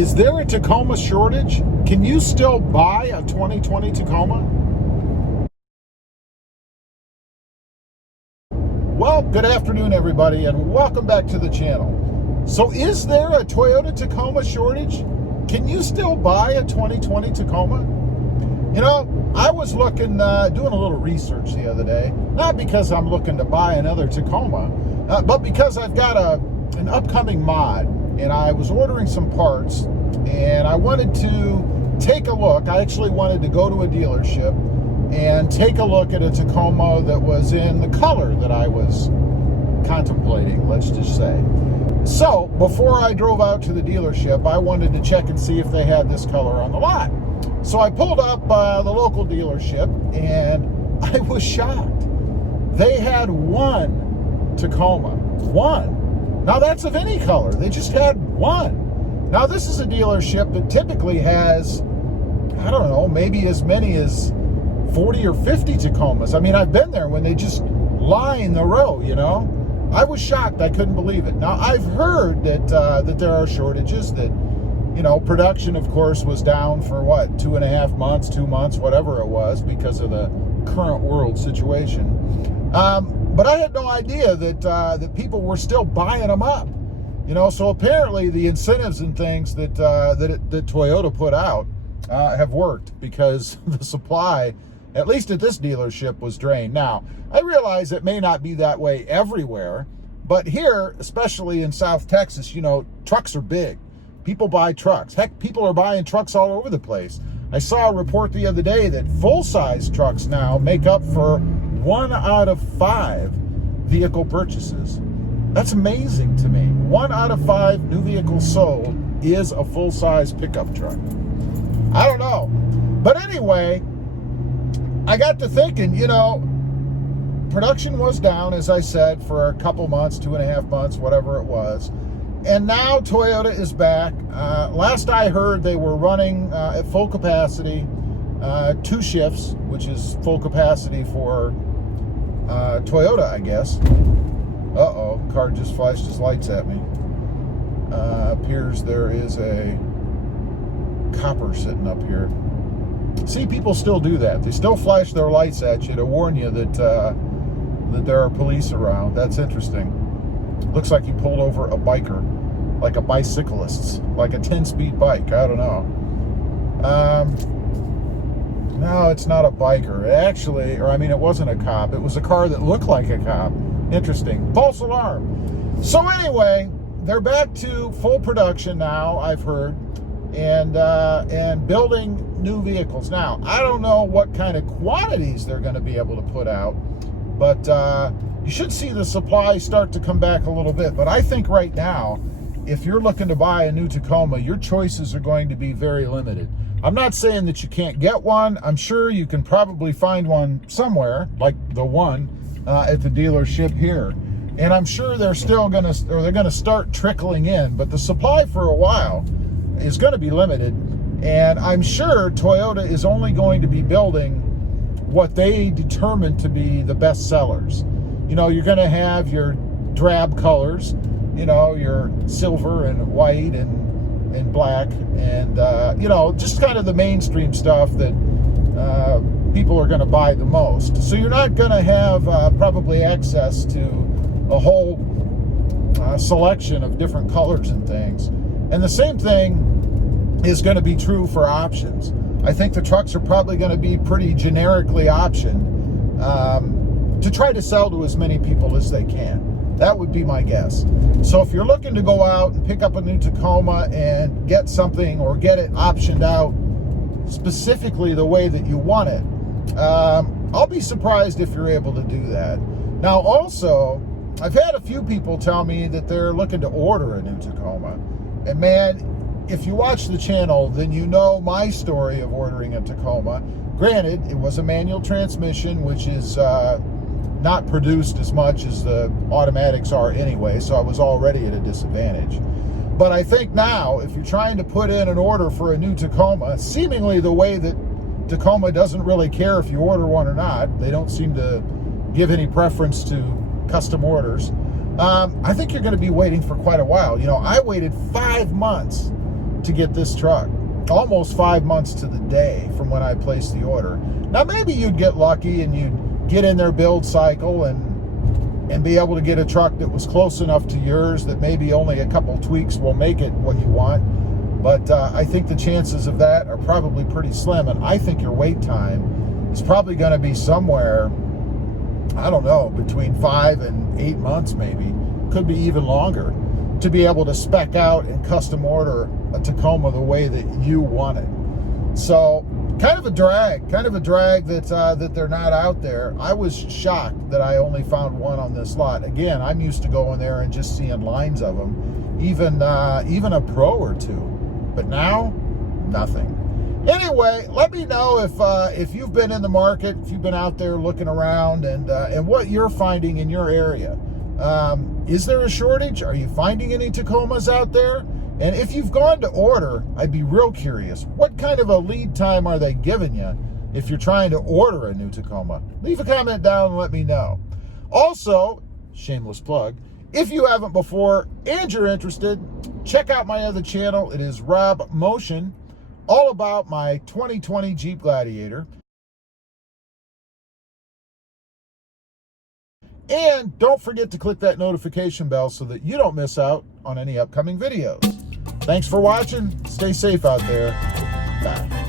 Is there a Tacoma shortage? Can you still buy a 2020 Tacoma? Well, good afternoon, everybody, and welcome back to the channel. So is there a Toyota Tacoma shortage? Can you still buy a 2020 Tacoma? You know, I was looking, doing a little research the other day, not because I'm looking to buy another Tacoma, but because I've got an upcoming mod, and I was ordering some parts, and I wanted to take a look. I actually wanted to go to a dealership and take a look at a Tacoma that was in the color that I was contemplating, let's just say. So, before I drove out to the dealership, I wanted to check and see if they had this color on the lot. So I pulled up the local dealership, and I was shocked. They had one Tacoma. One. Now that's of any color. They just had one. Now this is a dealership that typically has, I don't know, maybe as many as 40 or 50 Tacomas. I mean, I've been there when they just line the row, you know. I was shocked. I couldn't believe it. Now I've heard that that there are shortages, that, you know, production, of course, was down for what, 2.5 months, 2 months, whatever it was, because of the current world situation. But I had no idea that that people were still buying them up. You know, so apparently the incentives and things that that Toyota put out have worked, because the supply, at least at this dealership, was drained. Now, I realize it may not be that way everywhere, but here, especially in South Texas, you know, trucks are big. People buy trucks. Heck, people are buying trucks all over the place. I saw a report the other day that full-size trucks now make up for 1 out of 5 vehicle purchases. That's amazing to me. 1 out of 5 new vehicles sold is a full-size pickup truck. I don't know. But anyway, I got to thinking, you know, production was down, as I said, for a couple months, 2.5 months, whatever it was. And now Toyota is back. Last I heard, they were running at full capacity, 2 shifts, which is full capacity for Toyota, I guess. Uh-oh, car just flashed his lights at me. Appears there is a copper sitting up here. See, people still do that. They still flash their lights at you to warn you that that there are police around. That's interesting. Looks like he pulled over a biker, like a bicyclist, like a 10-speed bike. I don't know. No, it's not a biker. Actually, or I mean, it wasn't a cop. It was a car that looked like a cop. Interesting. False alarm. So anyway, they're back to full production now, I've heard, and building new vehicles. Now, I don't know what kind of quantities they're going to be able to put out, but you should see the supply start to come back a little bit. But I think right now, if you're looking to buy a new Tacoma, your choices are going to be very limited. I'm not saying that you can't get one. I'm sure you can probably find one somewhere, like the one at the dealership here. And I'm sure they're still going to, or they're going to start trickling in, but the supply for a while is going to be limited. And I'm sure Toyota is only going to be building what they determine to be the best sellers. You know, you're going to have your drab colors, you know, your silver and white and black, and you know, just kind of the mainstream stuff that people are going to buy the most. So you're not going to have probably access to a whole selection of different colors and things. And the same thing is going to be true for options. I think the trucks are probably going to be pretty generically optioned to try to sell to as many people as they can. That would be my guess. So if you're looking to go out and pick up a new Tacoma and get something, or get it optioned out specifically the way that you want it, I'll be surprised if you're able to do that. Now also, I've had a few people tell me that they're looking to order a new Tacoma. And man, if you watch the channel, then you know my story of ordering a Tacoma. Granted, it was a manual transmission, which is not produced as much as the automatics are anyway, so I was already at a disadvantage. But I think now, if you're trying to put in an order for a new Tacoma, seemingly the way that Tacoma doesn't really care if you order one or not, they don't seem to give any preference to custom orders, I think you're going to be waiting for quite a while. You know, I waited 5 months to get this truck. Almost 5 months to the day from when I placed the order. Now, maybe you'd get lucky and you'd get in their build cycle and be able to get a truck that was close enough to yours that maybe only a couple tweaks will make it what you want. But I think the chances of that are probably pretty slim, and I think your wait time is probably going to be somewhere, I don't know, between 5 and 8 months maybe. Could be even longer, to be able to spec out and custom order a Tacoma the way that you want it. So kind of a drag that they're not out there. I was shocked that I only found one on this lot. Again, I'm used to going there and just seeing lines of them, even a Pro or two. But now, nothing. Anyway, let me know if you've been in the market, if you've been out there looking around, and what you're finding in your area. Is there a shortage? Are you finding any Tacomas out there? And if you've gone to order, I'd be real curious. What kind of a lead time are they giving you if you're trying to order a new Tacoma? Leave a comment down and let me know. Also, shameless plug, if you haven't before and you're interested, check out my other channel. It is RobMotive, all about my 2020 Jeep Gladiator. And don't forget to click that notification bell so that you don't miss out on any upcoming videos. Thanks for watching. Stay safe out there. Bye.